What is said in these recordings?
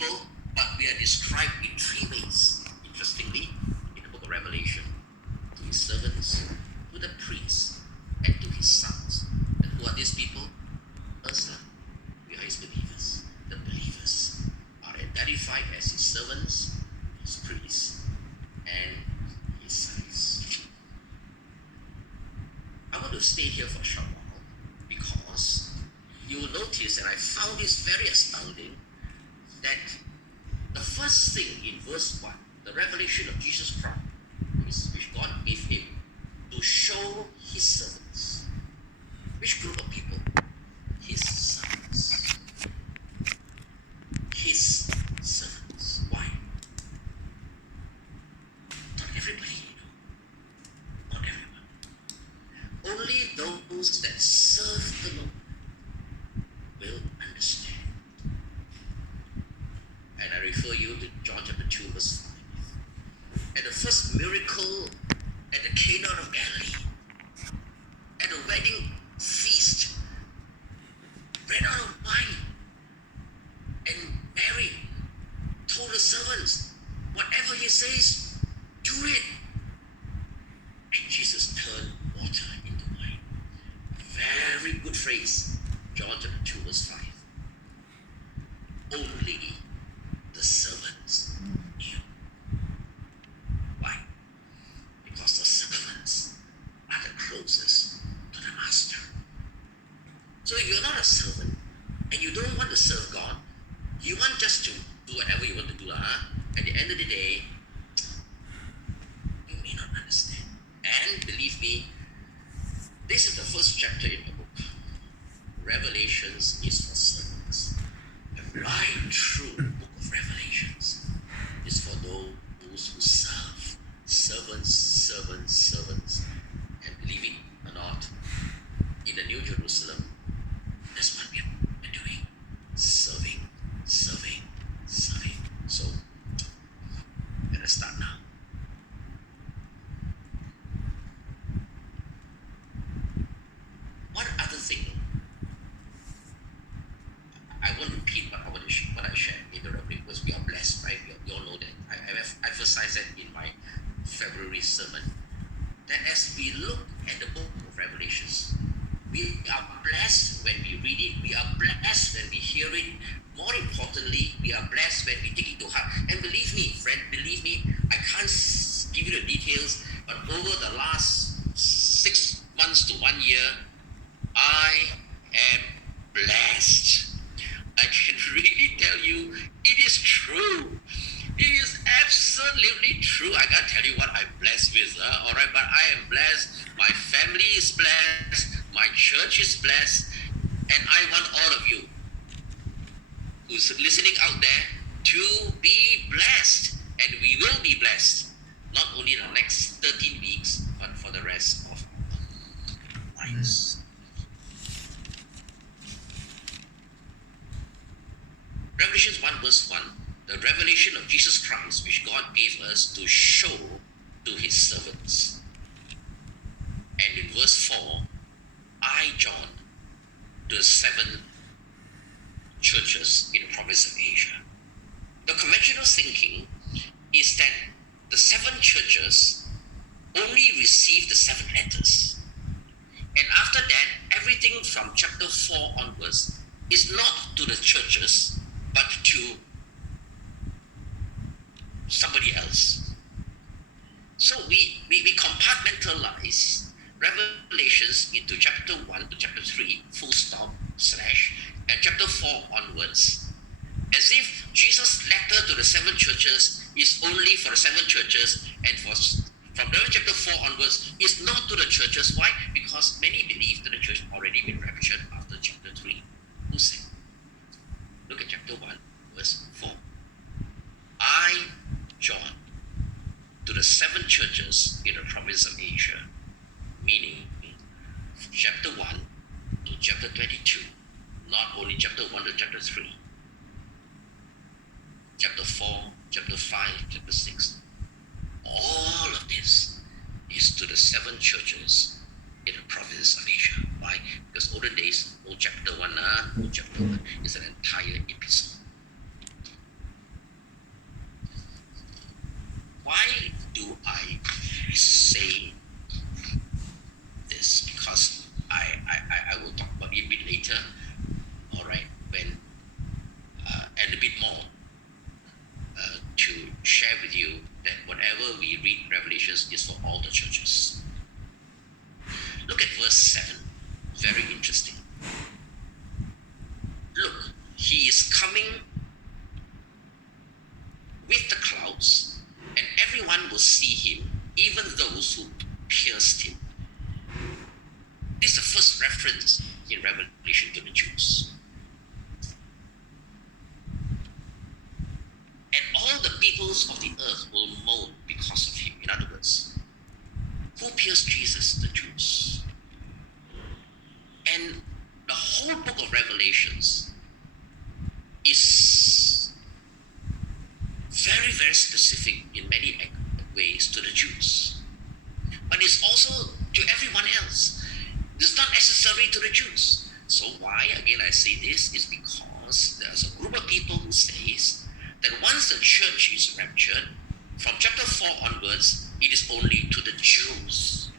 people, but we are described in three ways. Interestingly, in the book of Revelation, to his servants, to the priests, and to his sons. And who are these people? Us. We are his believers. The believers are identified as his servants, his priests, and his sons. I want to stay here for a short while because you will notice, and I found this very astounding, that the first thing in verse 1, the revelation of Jesus Christ, which God gave him to show his servants. Which group of people? His sons. His servants. Why? Not everybody, Not everyone. Only those that serve the Lord will understand. And I refer you to John chapter 2, verse 5. And the first miracle at the Cana of Galilee, at a wedding feast, ran out of wine. And Mary told the servants, whatever he says, do it. And Jesus turned water into wine. Very good phrase. John chapter 2, verse 5. Only the servants knew. Why? Because the servants are the closest to the master. So if you're not a servant and you don't want to serve God, you want just to do whatever you want to do, at the end of the day, you may not understand. And believe me, this is the first chapter in the book. Revelations is for servants. And right through the book of Revelations is for those who serve. Servants, servants, servants. And believe it or not, in the New Jerusalem, that's what we're doing. Serving, serving, serving. So, let us start now. One other thing, I won't repeat what I shared in the Revelation, because we are blessed, right? We all know that. I have emphasized that in my February sermon, that as we look at the book of Revelations, we are blessed when we read it, we are blessed when we hear it. More importantly, we are blessed when we take it to heart. And believe me, friend, believe me, I can't give you the details, but over the last 6 months to 1 year, I am blessed. I can really tell you, it is true. It is absolutely true. I can't tell you what I'm blessed with, all right? But I am blessed. My family is blessed. My church is blessed. And I want all of you who's listening out there to be blessed. And we will be blessed. Not only the next 13 weeks, but for the rest of our lives. Revelation 1 verse 1, the revelation of Jesus Christ, which God gave us to show to his servants. And in verse 4, I, John, to the 7 churches in the province of Asia. The conventional thinking is that the 7 churches only received the 7 letters. And after that, everything from chapter 4 onwards is not to the churches, but to somebody else. So we compartmentalize Revelations into chapter 1 to chapter 3, full stop, slash, and chapter 4 onwards, as if Jesus' letter to the 7 churches is only for the 7 churches, and from chapter 4 onwards is not to the churches. Why? Because many believe that the church already been raptured after chapter 3. Who said? Look at chapter 1, verse 4. I, John, to the 7 churches in the province of Asia, meaning chapter 1 to chapter 22, not only chapter 1 to chapter 3, chapter 4, chapter 5, chapter 6. All of this is to the 7 churches in the province of Asia. Why? Because olden days, no chapter 1, no chapter 1 is an entire epistle. say this because I will talk about it a bit later, all right, when and a bit more to share with you that whatever we read Revelations is for all the churches. Look at verse 7, very interesting. Look, he is coming with the clouds, and everyone will see him, even those who pierced him. This is the first reference in Revelation to the Jews. And all the peoples of the earth will mourn because of him. In other words, who pierced Jesus? The Jews. And the whole book of Revelations is very, very specific in many ways to the Jews. But it's also to everyone else. It's not necessary to the Jews. So why, again, I say this is because there's a group of people who says that once the church is raptured, from chapter 4 onwards, it is only to the Jews.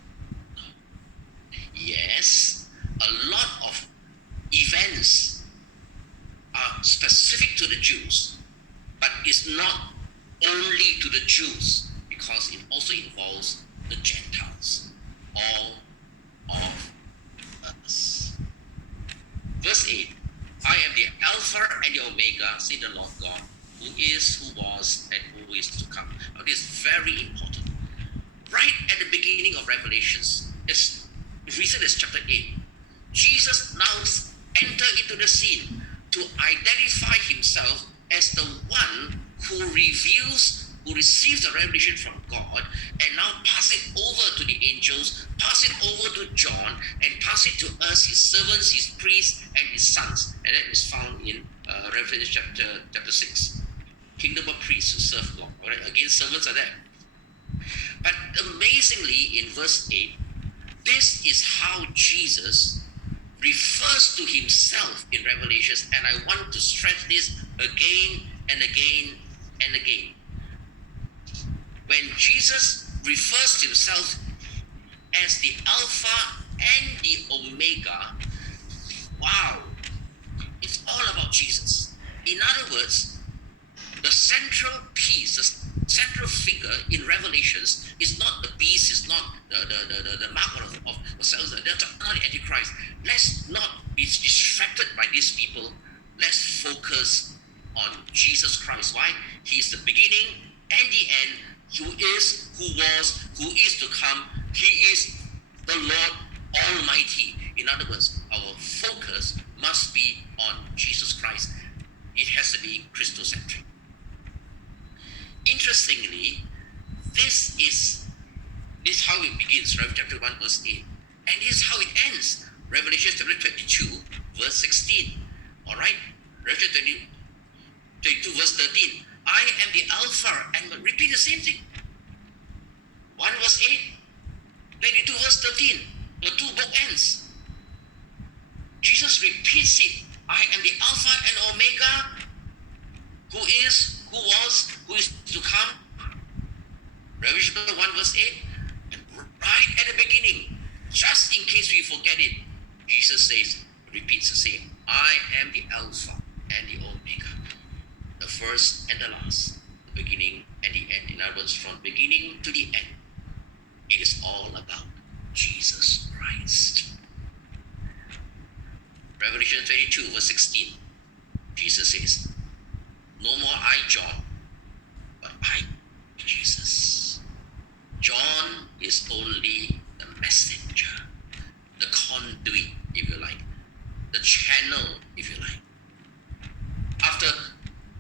Yes, a lot of events are specific to the Jews, but it's not only to the Jews, because it also involves the Gentiles, all of us. Verse 8, I am the Alpha and the Omega, say the Lord God, who is, who was, and who is to come. Now this is very important. Right at the beginning of Revelations, as recent as chapter 8, Jesus now entered into the scene to identify himself as the one who reveals, who receives the revelation from God, and now pass it over to the angels, pass it over to John, and pass it to us, his servants, his priests, and his sons. And that is found in Revelation chapter 6. Kingdom of priests who serve God. All right? Again, servants are there. But amazingly, in verse 8, this is how Jesus refers to himself in Revelations, and I want to stress this again and again and again. When Jesus refers to himself as the Alpha and the Omega, wow, it's all about Jesus. In other words, the central piece, the central figure in Revelations is not the beast, is not the mark of they're not the Antichrist. Let's not be distracted by these people. Let's focus on Jesus Christ. Why? He is the beginning and the end. Who is, who was, who is to come. He is the Lord Almighty. In other words, our focus must be on Jesus Christ. It has to be Christocentric. Interestingly, this is how it begins, Revelation chapter 1, verse 8. And this is how it ends, Revelation chapter 22, verse 16. All right? Revelation 22, verse 13. I am the Alpha, and repeat the same thing. 1 verse 8, 22 verse 13, the two bookends. Jesus repeats it. I am the Alpha and Omega, who is, who was, who is to come. Revelation 1 verse 8, and right at the beginning, just in case we forget it, Jesus says, repeats the same. I am the Alpha and the Omega, the first and the last, the beginning and the end. In other words, from beginning to the end, it is all about Jesus Christ. Revelation 22 verse 16, Jesus says, no more I, John, but I, Jesus. John is only the messenger, the conduit, if you like, the channel, if you like. After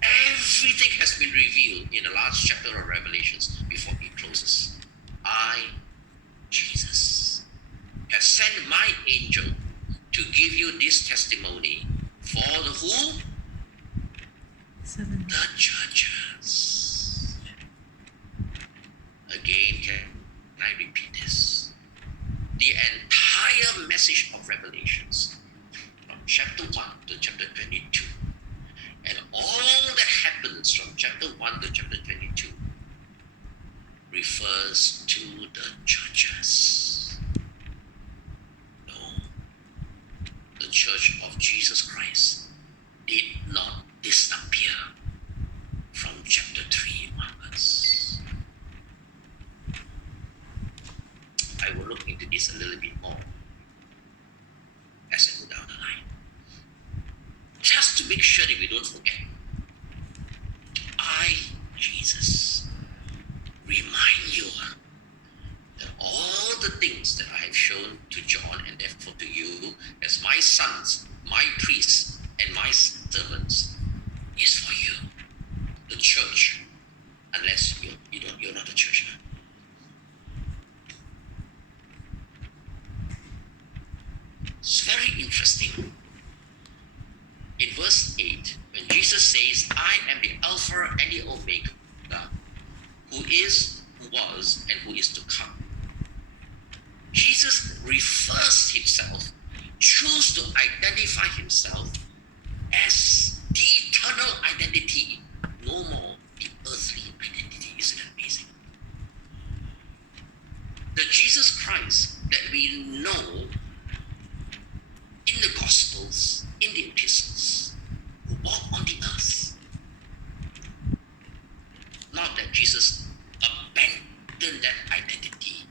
everything has been revealed in the last chapter of Revelations, before it closes, I, Jesus, have sent my angel to give you this testimony for the who? 7. The churches. Again, can I repeat this? The entire message of Revelations, from chapter 1 to chapter 22, and all that happens from chapter 1 to chapter 22, refers to the church. make sure that we don't forget. I, Jesus, remind you that all the things that I have shown to John and therefore to you as my sons, my priests, and my servants is for you, the church, unless you're not a church. It's very interesting. In verse 8, when Jesus says, I am the Alpha and the Omega, who is, who was, and who is to come. Jesus refers himself, chooses to identify himself as the eternal identity, no more the earthly identity. Isn't that amazing? The Jesus Christ that we know in the Gospels, in the epistles, who walk on the earth. Not that Jesus abandoned that identity.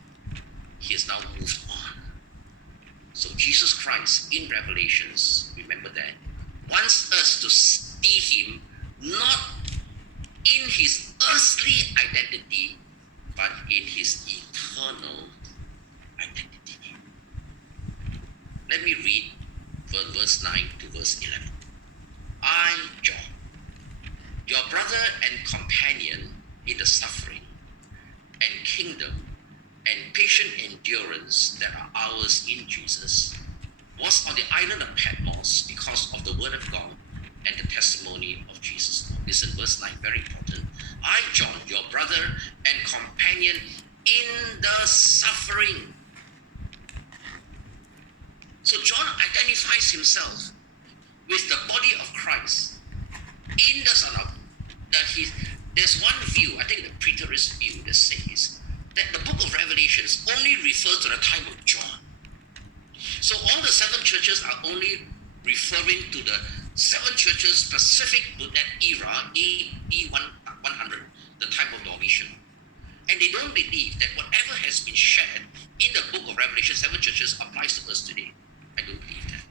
He has now moved on. So Jesus Christ in Revelations, remember that, wants us to see him not in his earthly identity, but in his eternal identity. Let me read from verse 9 to verse 11. I, John, your brother and companion in the suffering and kingdom and patient endurance that are ours in Jesus, was on the island of Patmos because of the word of God and the testimony of Jesus. Listen, verse 9, very important. I, John, your brother and companion in the suffering. So John identifies himself with the body of Christ in the Son of that there's one view, I think the preterist view, that says that the book of Revelations only refers to the time of John. So all the seven churches are only referring to the seven churches specific to that era, AD 100, the time of Domitian. And they don't believe that whatever has been shared in the book of Revelation, seven churches, applies to us today. I don't believe that.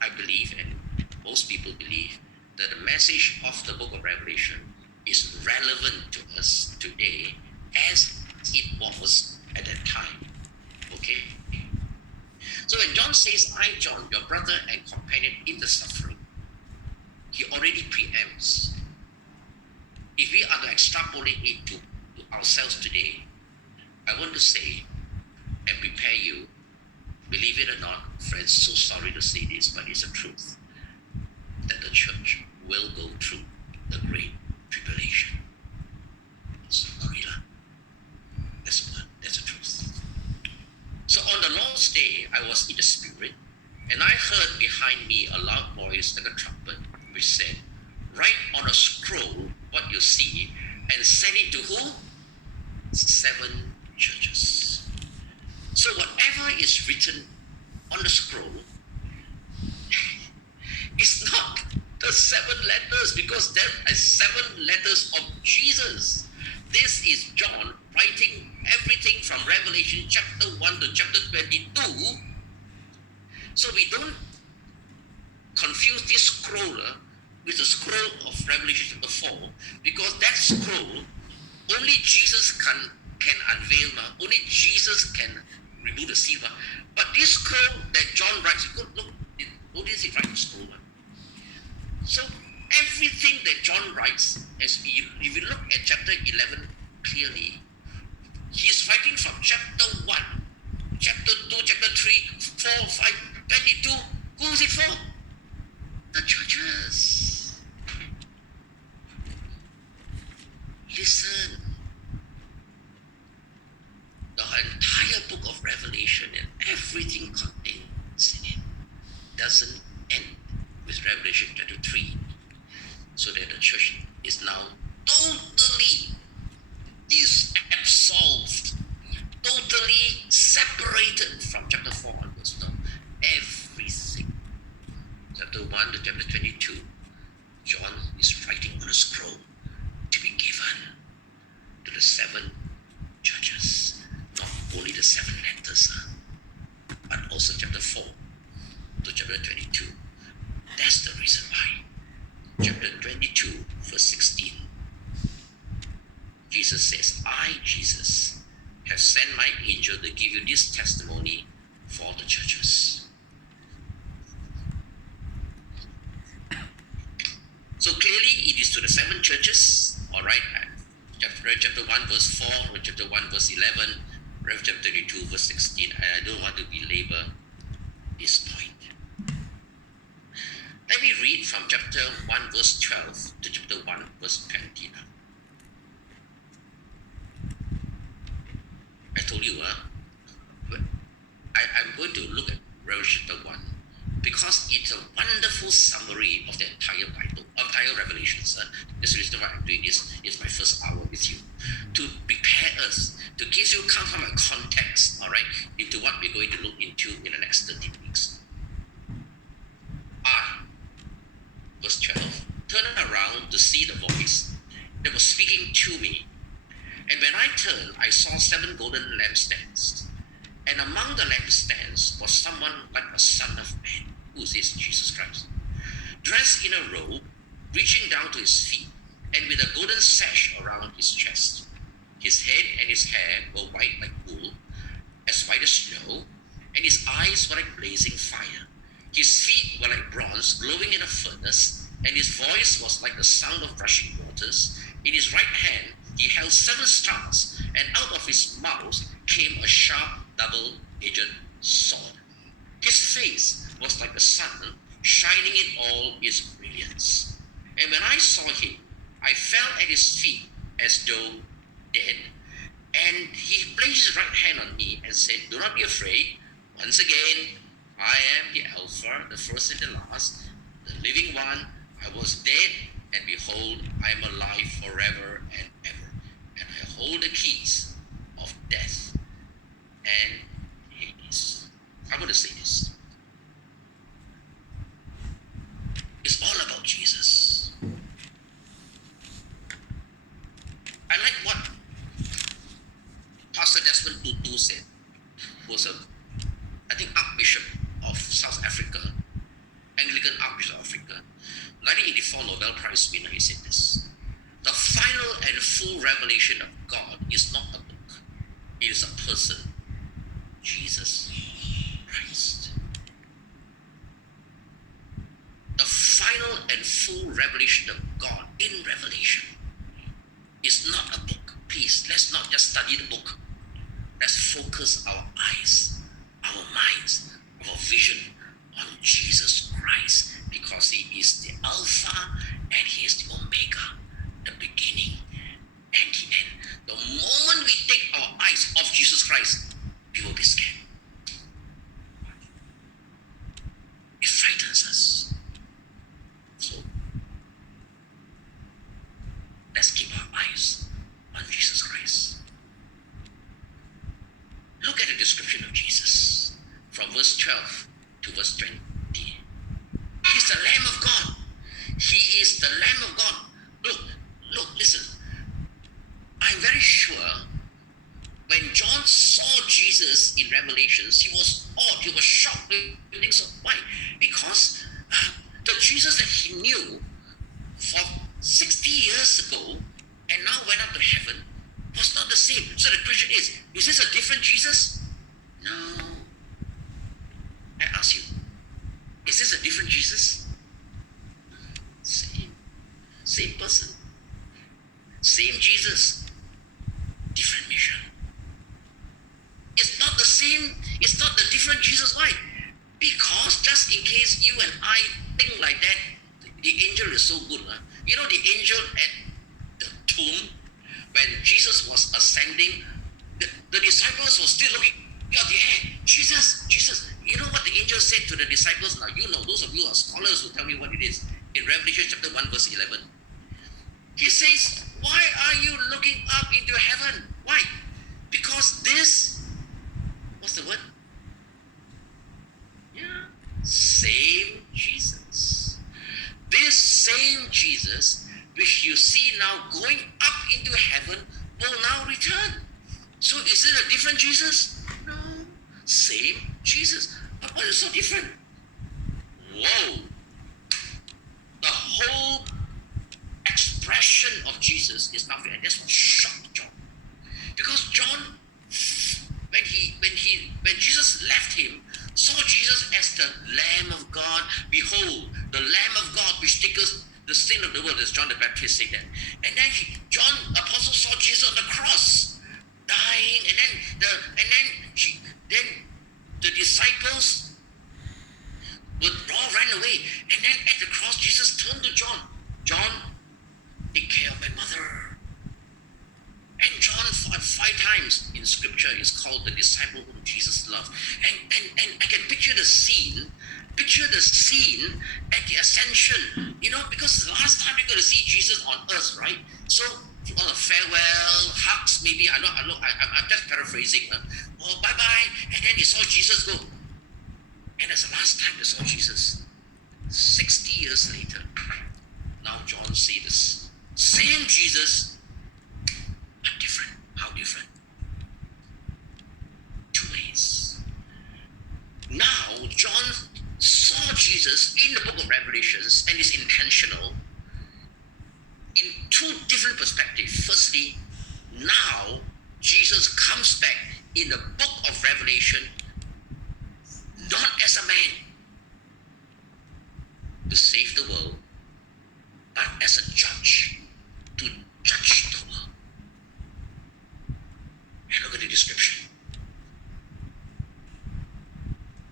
I believe, and most people believe, that the message of the book of Revelation is relevant to us today as it was at that time. Okay? So when John says, I, John, your brother and companion in the suffering, he already preempts. If we are to extrapolate it to ourselves today, I want to say and prepare you, believe it or not, friends, so sorry to say this, but it's a truth, that the church will go through the great tribulation. It's gorilla. That's a truth. So on the Lord's day, I was in the Spirit, and I heard behind me a loud voice like a trumpet, which said, write on a scroll what you see, and send it to who? 7 churches. So whatever is written on the scroll is not the 7 letters, because there are 7 letters of Jesus. This is John writing everything from Revelation chapter 1 to chapter 22. So we don't confuse this scroll with the scroll of Revelation chapter 4, because that scroll only Jesus can unveil now. Only Jesus can remove the seal. But this scroll that John writes, notice he writes the scroll. So everything that John writes, if you look at chapter 11 clearly, he's writing from chapter 1, chapter 2, chapter 3, 4, 5, 22. Who is it for? The churches. Listen. The entire book of Revelation and everything contains in it doesn't end with Revelation chapter 3. So that the church is now totally absolved, totally separated from chapter 4 onwards. No, everything. Chapter 1 to chapter 22, John is writing on a scroll to be given to the 7 churches. Not only the 7 letters, but also chapter 4 to chapter 22. That's the reason why chapter 22, verse 16, Jesus says, I, Jesus, have sent my angel to give you this testimony for the churches. So clearly it is to the 7 churches, all right, chapter 1, verse 4, chapter 1, verse 11, chapter 32, verse 16, and I don't want to belabor this point. Let me read from chapter 1, verse 12 to chapter 1, verse 20 now. I told you, but I'm going to look at Revelation chapter 1 because it's a wonderful summary of the entire Bible, entire Revelation. That's the reason why I'm doing this. It's my first hour with you to prepare us, to give you kind of a context, all right, into what we're going to look into in the next 13 weeks. Verse 12, turned around to see the voice that was speaking to me. And when I turned, I saw 7 golden lampstands. And among the lampstands was someone like a son of man. Who is this? Jesus Christ. Dressed in a robe, reaching down to his feet, and with a golden sash around his chest. His head and his hair were white like wool, as white as snow, and his eyes were like blazing fire. His feet were like bronze glowing in a furnace, and his voice was like the sound of rushing waters. In his right hand he held 7 stars, and out of his mouth came a sharp double-edged sword. His face was like the sun, shining in all its brilliance. And when I saw him, I fell at his feet as though dead. And he placed his right hand on me and said, do not be afraid. Once again, I am the Alpha, the first and the last, the living one. I was dead, and behold, I am alive forever and ever. And I hold the keys of death and Hades. I want to say this. It's all about Jesus. I like what Pastor Desmond Tutu said, who was I think Archbishop of South Africa, Anglican Archbishop of Africa, 1984 Nobel Prize winner. He said this: the final and full revelation of God is not a book, it is a person, Jesus Christ. The final and full revelation of God in Revelation is not a book. Please, let's not just study the book. Let's focus our eyes, our minds, our vision on Jesus Christ, because he is the Alpha and he is the Omega, the beginning and the end. The moment we take our eyes off Jesus Christ, we will be scared. It frightens us. So let's keep our eyes on Jesus Christ. Look at the description of Jesus from verse 12 to verse 20. He's the Lamb of God. He is the Lamb of God. Look, listen. I'm very sure when John saw Jesus in Revelations, he was awed, he was shocked. So why? Because the Jesus that he knew for 60 years ago and now went up to heaven was not the same. So the question is this a different Jesus? No. I ask you, is this a different Jesus? Same person. Same Jesus. Different mission. It's not the same, it's not the different Jesus. Why? Because just in case you and I think like that, the angel is so good. You know the angel at the tomb, when Jesus was ascending, the disciples were still looking at the air. Jesus. You know what the angel said to the disciples? Now you know, those of you who are scholars will tell me what it is. In Revelation chapter 1 verse 11. He says, why are you looking up into heaven? Why? Because this, what's the word? Yeah, same Jesus. This same Jesus, which you see now going up into heaven, will now return. So is it a different Jesus? No, same Jesus. But what is so different? Whoa! The whole and that's what shocked John. Because John, when Jesus left him, saw Jesus as the Lamb of God. Behold, the Lamb of God which taketh the sin of the world, as John the Baptist said that. And then John Apostle saw Jesus on the cross, dying, and then the disciples all ran away. And then at the cross, Jesus turned to John. John, take care of my mother. And John, five times in Scripture, is called the disciple whom Jesus loved. And I can picture the scene at the ascension, because it's the last time you're going to see Jesus on earth, right? So, farewell, hugs, maybe, I'm just paraphrasing. Oh, bye-bye, and then they saw Jesus go. And that's the last time they saw Jesus. 60 years later, now John sees this same Jesus, but different. How different? 2 ways. Now, John saw Jesus in the book of Revelations, and is intentional in 2 different perspectives. Firstly, now Jesus comes back in the book of Revelation not as a man to save the world, but as a judge to judge the world. And look at the description.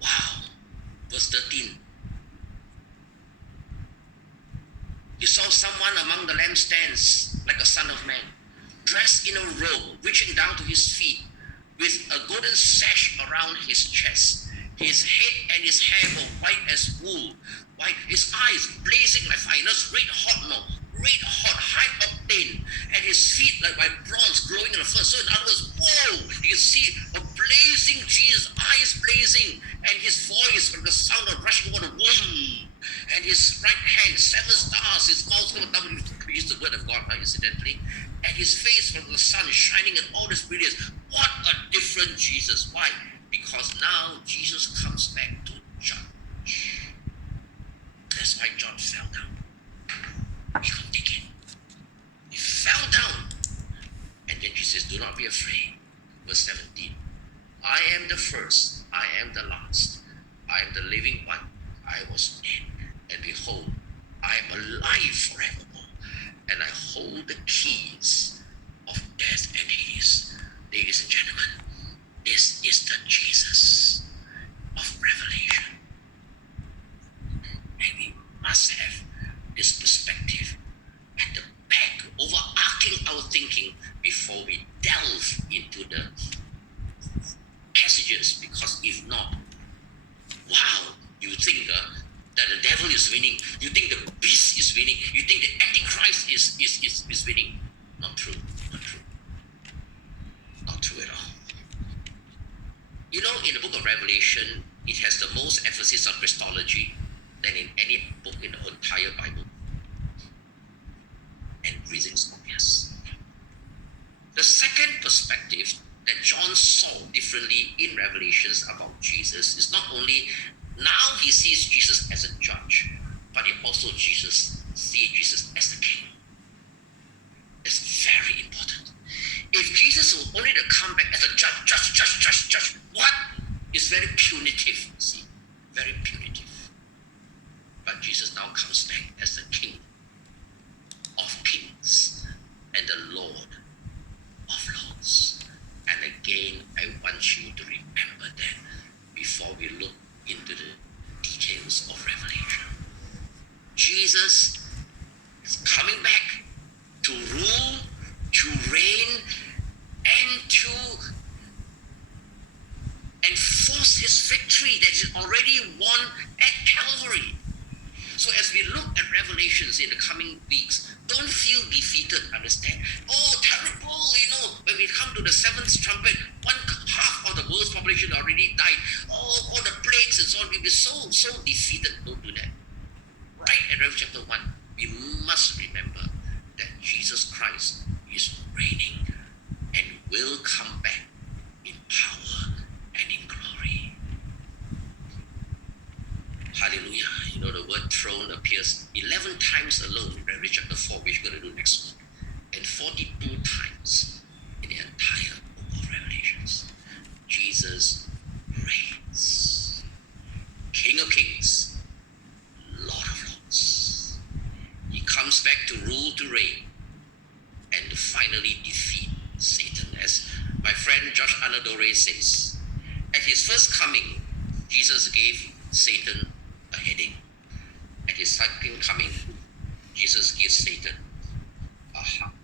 Wow. Verse 13. He saw someone among the lampstands like a son of man, dressed in a robe reaching down to his feet, with a golden sash around his chest. His head and his hair were white as wool, white. His eyes blazing like fire. That's red hot, high octane, and his feet like bronze glowing in the furnace. So in other words, whoa! You can see a blazing Jesus, eyes blazing, and his voice like the sound of rushing water. Boom! And his right hand, 7 stars. His mouth covered up with the word of God, incidentally. And his face from the sun shining in all this brilliance. What a different Jesus! Why? Because now Jesus comes back to judge. That's why John fell down. He couldn't take it. He fell down. And then he says, do not be afraid. Verse 17. I am the first. I am the last. I am the living one. I was dead. And behold, I am alive forevermore. And I hold the keys of death and Hades. Ladies and gentlemen, this is the Jesus of Revelation. And we must have this perspective at the back, overarching our thinking before we delve into the passages. Because if not, wow, you think that the devil is winning, you think the beast is winning, you think the Antichrist is winning. Not true, not true. Not true at all. In the book of Revelation, it has the most emphasis on Christology than in any book in the entire Bible. And the reason is obvious. The second perspective that John saw differently in Revelations about Jesus is not only now he sees Jesus as a judge, but he also sees Jesus as the king. It's very important. If Jesus were only to come back as a judge, what? It's very punitive, see? Very punitive. But Jesus now comes back as the King of kings and the Lord of lords. And again, I want you to remember that before we look into the details of Revelation. Jesus is coming back to rule, to reign, and to enforce his victory that is already won at Calvary. So as we look at Revelations in the coming weeks, don't feel defeated, understand? Oh, terrible, when we come to the 7th trumpet, half of the world's population already died. Oh, all the plagues and so on, we'll be so defeated. Don't do that. Right at Revelation chapter 1, we must remember that Jesus Christ is reigning and will come back in power and in glory. Hallelujah. The word throne appears 11 times alone in Revelation chapter 4, which we're going to do next week. And 42 times in the entire book of Revelations, Jesus reigns. King of kings, Lord of lords. He comes back to rule, to reign, and to finally defeat Satan. As my friend Josh Anadore says, at his first coming, Jesus gave Satan a headache. At his second coming, Jesus gives Satan a heart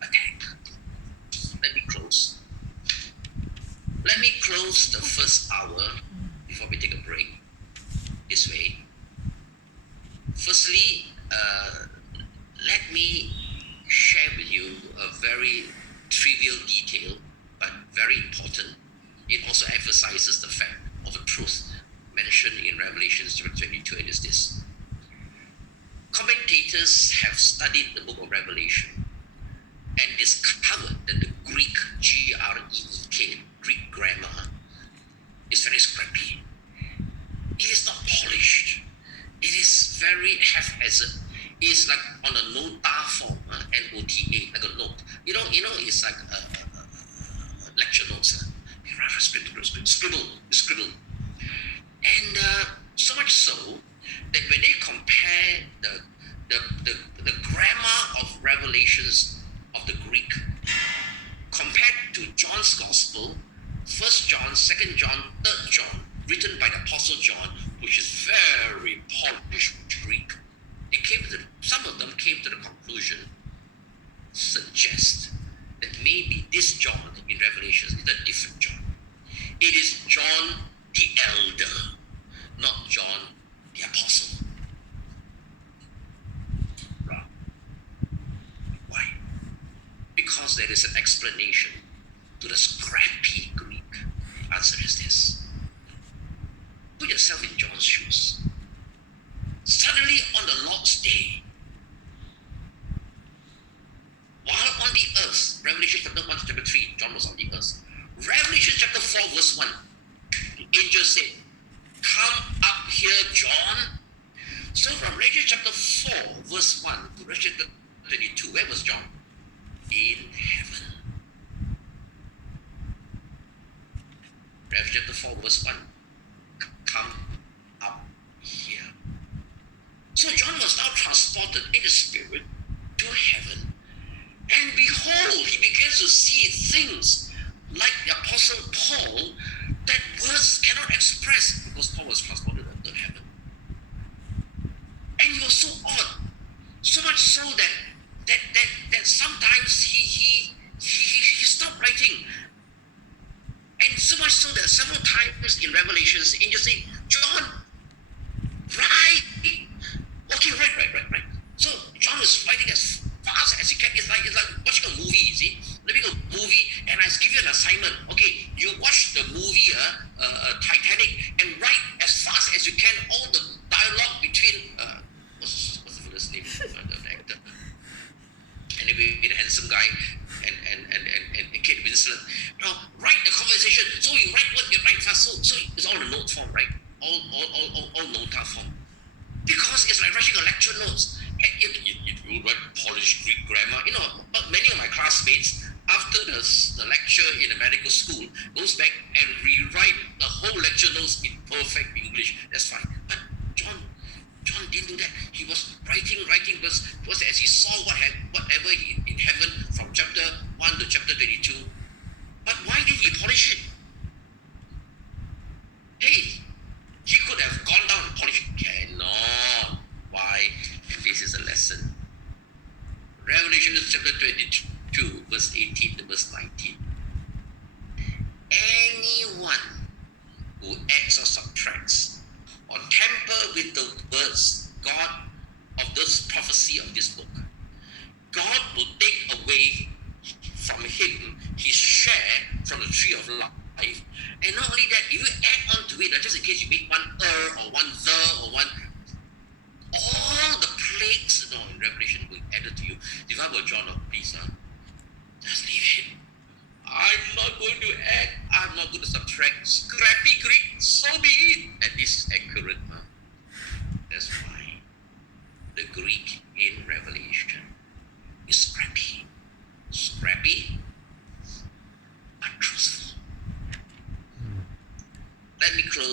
attack. Let me close. Let me close the first hour before we take a break this way. Firstly, let me share with you a very trivial detail, but very important. It also emphasizes the fact of a truth mentioned in Revelation chapter 22, and is this. Commentators have studied the book of Revelation and discovered that the Greek, G-R-E-E-K, Greek grammar, is very scrappy. It is not polished. It is very haphazard. It's like on a nota form, N-O-T-A, like a note. You know, it's like a lecture notes. Scribble. And so much so that when they compare the grammar of Revelations of the Greek compared to John's Gospel, 1 John, 2 John, 3 John, written by the Apostle John, which is very polished Greek, some of them came to the conclusion, suggest that maybe this John in Revelations is a different John. It is John the Elder, not John the Apostle. Wrong. Why? Because there is an explanation to the scrappy Greek. The answer is this. Put yourself in John's shoes. Suddenly on the Lord's day, while on the earth, Revelation chapter 1 to chapter 3, John was on the earth. Revelation chapter 4 verse 1, the angel said, "Come up here, John." So from Revelation chapter 4 verse 1 to Revelation chapter 22, where was John? In heaven. Revelation chapter 4 verse 1, come up here. So John was now transported in the spirit to heaven. And behold, he begins to see things like the Apostle Paul that words cannot express, because Paul was transported up to heaven. And he was so odd, so much so that sometimes he stopped writing. And so much so that several times in Revelations, the angel said, "John, write." Okay, right. So John is writing as fast as he can. It's like watching a movie, you see. Let me go movie, and I give you an assignment. Okay, you watch the movie Titanic and write as fast as you can all the dialogue between what's the fellow's name? The actor. Anyway, the handsome guy and Kate Winslet. Write the conversation. So you write what you write fast. So it's all in note form, right? All nota form. Because it's like writing a lecture notes. And you write polished Greek grammar. Many of my classmates, after the lecture in a medical school, goes back and rewrite the whole lecture notes in perfect English. That's fine. But John didn't do that. He was writing because as he saw whatever in heaven from chapter 1 to chapter 22. But why did he polish it? Hey, he could have gone down and polished it. Cannot. Why? This is a lesson. Revelation chapter 22, verse 18 to verse 19. Anyone who adds or subtracts or tamper with the words God of this prophecy of this book, God will take away from him his share from the tree of life. And not only that, if you add on to it, just in case you make one or one the or one, all the plagues in Revelation will be added to you. If I were John, please, just leave it. I'm not going to add, I'm not going to subtract. Scrappy Greek, so be it. And this is accurate. That's why the Greek in Revelation is scrappy.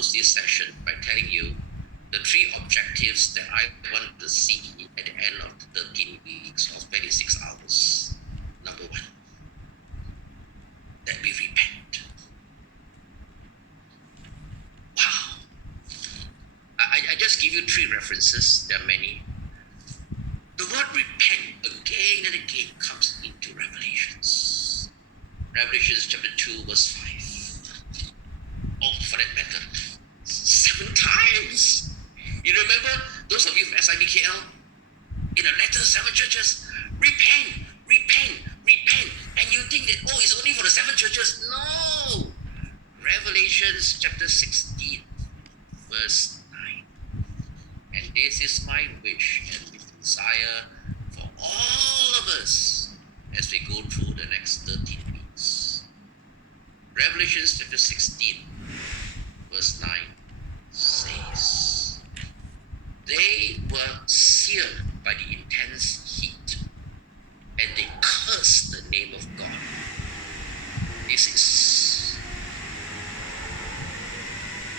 close this session by telling you the 3 objectives that I want to see at the end of the 13 weeks of 26 hours. Number 1, that we repent. Wow. I just give you 3 references. There are many. The word repent again and again comes into Revelations. Revelations chapter 2 verse 5. Oh, for that matter, 7 times. You remember, those of you from SIBKL, in a letter to 7 churches, repent, repent, repent. And you think that, oh, it's only for the 7 churches. No. Revelations chapter 16 verse 9. And this is my wish and desire for all of us as we go through the next 13 weeks. Revelations chapter 16 verse 9 says, they were seared by the intense heat and they cursed the name of God. This is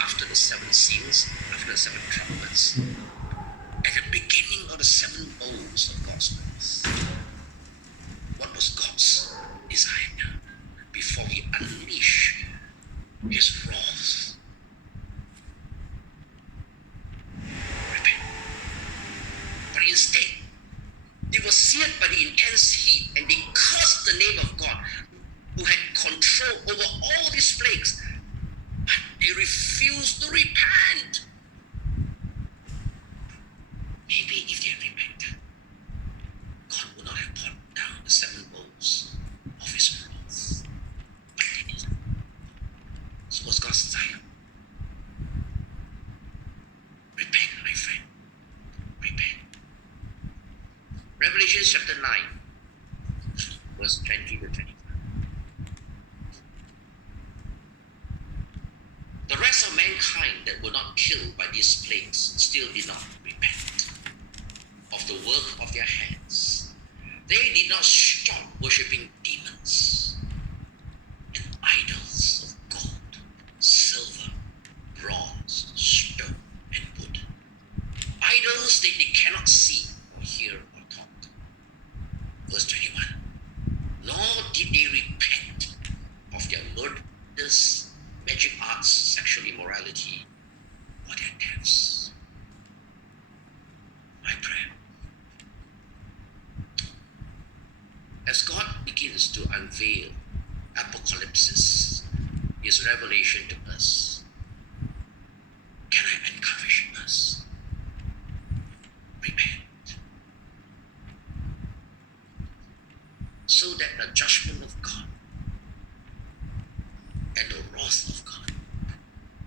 after the 7 seals, after the 7 trumpets, at the beginning of the 7 bowls of God's wrath. What was God's desire before He unleashed His wrath? Repent. But instead, they were seared by the intense heat and they cursed the name of God, who had control over all these plagues, but they refused to repent. Maybe if they had repented, God would not have poured down the 7 bowls of His wrath. But they didn't. So what's God's desire? Repent, my friend. Repent. Revelation chapter 9, verse 20 to 25. The rest of mankind that were not killed by these plagues still did not repent of the work of their hands. They did not stop worshipping demons and idols of gold, silver, bronze, stone, and wood. Idols that they cannot see or hear or talk. Verse 21. Nor did they repent of their murders, magic arts, sexual immorality, or their deaths. My prayer. As God begins to unveil apocalypse, His revelation to us, can I encourage us? Repent. So that the judgment of God and the wrath of God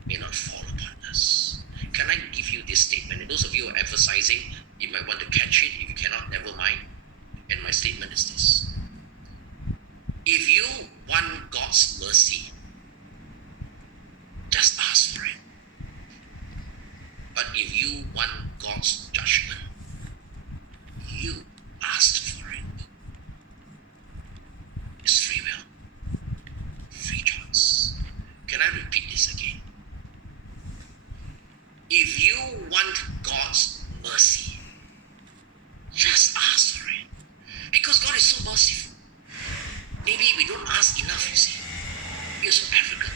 may not fall upon us. Can I give you this statement? And those of you who are emphasizing, you might want to catch it. If you cannot, never mind. And my statement is this. If you want God's mercy, just ask for it. But if you want God's judgment, you ask for it. It's free will, free choice. Can I repeat this again? If you want God's mercy, just ask for it. Because God is so merciful. Maybe we don't ask enough, you see. We are so arrogant.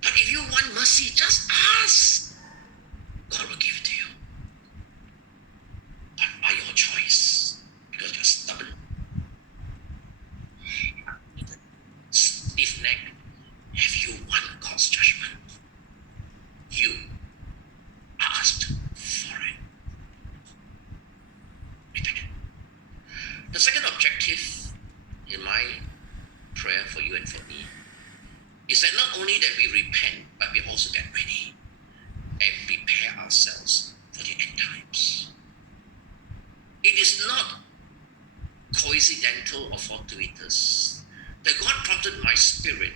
But if you want mercy, just ask. God will give it to you. But by your choice, because you're stubborn, stiff-necked, if you want God's judgment, you asked for it. Repent. The second objective in my prayer for you and for me is that not only that we repent, but we also get ready and prepare ourselves for the end times. It is not coincidental or fortuitous that God prompted my spirit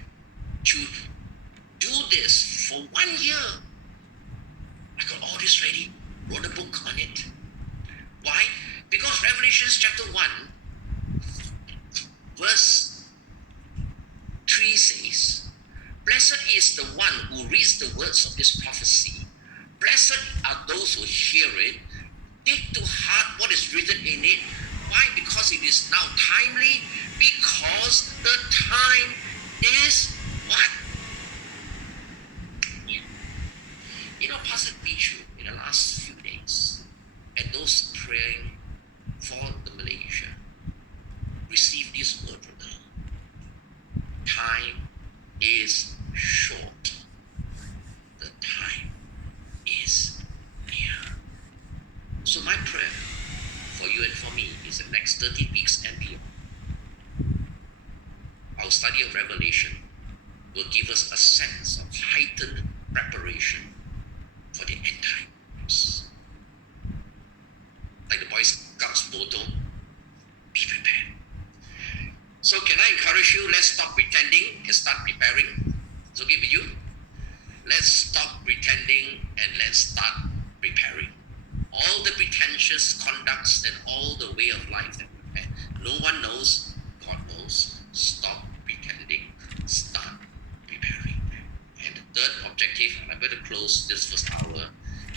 to do this for 1 year. I got all this ready, wrote a book on it. Why? Because Revelation chapter 1, verse 3 says, blessed is the one who these the words of this prophecy. Blessed are those who hear it, take to heart what is written in it. Why? Because it is now timely, because the time is what? New. You know, Pastor Pichu, in the last few days, and those praying for the Malaysia, received this word from the Lord. Time is short. The time is near. So my prayer for you and for me is the next 30 weeks and beyond. Our study of Revelation will give us a sense of heightened preparation for the end times. Like the Boy Scouts motto, be prepared. So can I encourage you, let's stop pretending and start preparing? It's okay with you? Let's stop pretending and let's start preparing. All the pretentious conducts and all the way of life that we have, no one knows, God knows. Stop pretending, start preparing. And the third objective, and I'm going to close this first hour,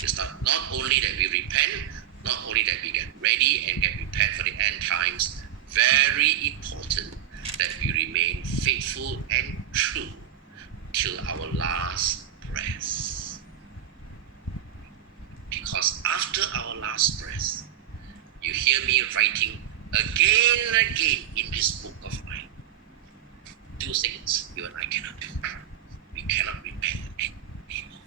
is not only that we repent, not only that we get ready and get prepared for the end times, very important that we remain faithful and true till our last breath. Because after our last breath, you hear me writing again and again in this book of mine. Two things you and I cannot do. We cannot repent anymore.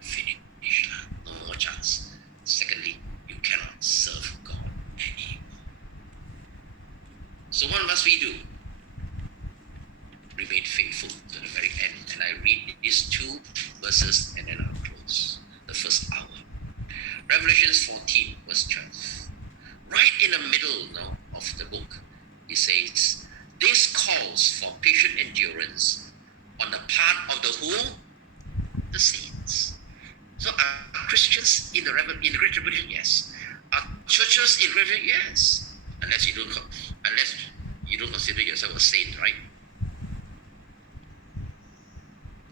Finish. No more chance. Secondly, you cannot serve God anymore. So what must we do? Remain faithful to the very end. And I read these two verses and then I'll close. The first hour. Revelations 14 verse 12. Right in the middle now of the book, it says, this calls for patient endurance on the part of the who? The saints. So are Christians in the Great Tribulation? Yes. Are churches in Great Tribulation? Yes. Unless you don't consider yourself a saint, right?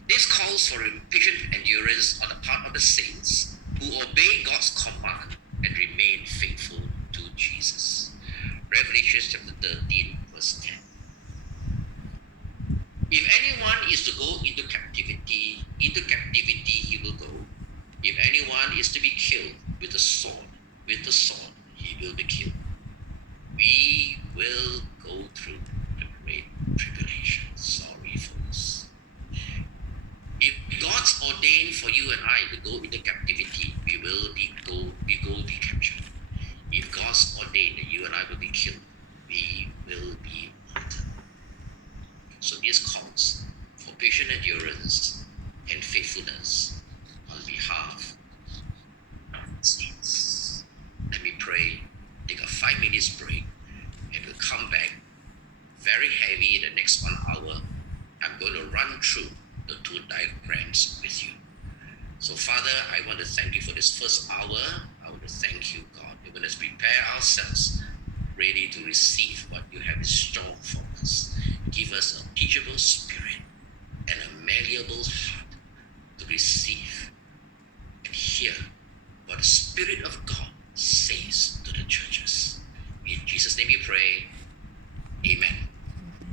This calls for patient endurance on the part of the saints who obey God's command and remain faithful to Jesus. Revelation chapter 13 verse 10. If anyone is to go into captivity he will go. If anyone is to be killed with the sword, he will be killed. We will go through the great tribulation. Sorry, folks. If God's ordained for you and I to go into captivity, we will be captured. If God's ordained that you and I will be killed, we will be martyred. So this calls for patient endurance and faithfulness on behalf of the saints. Let me pray, take a 5 minutes break, and we'll come back very heavy in the next 1 hour. I'm going to run through the two diagrams with you. So Father, I want to thank you for this first hour. I want to thank you, God. Even as we prepare ourselves, ready to receive what you have in store for us. Give us a teachable spirit and a malleable heart to receive and hear what the Spirit of God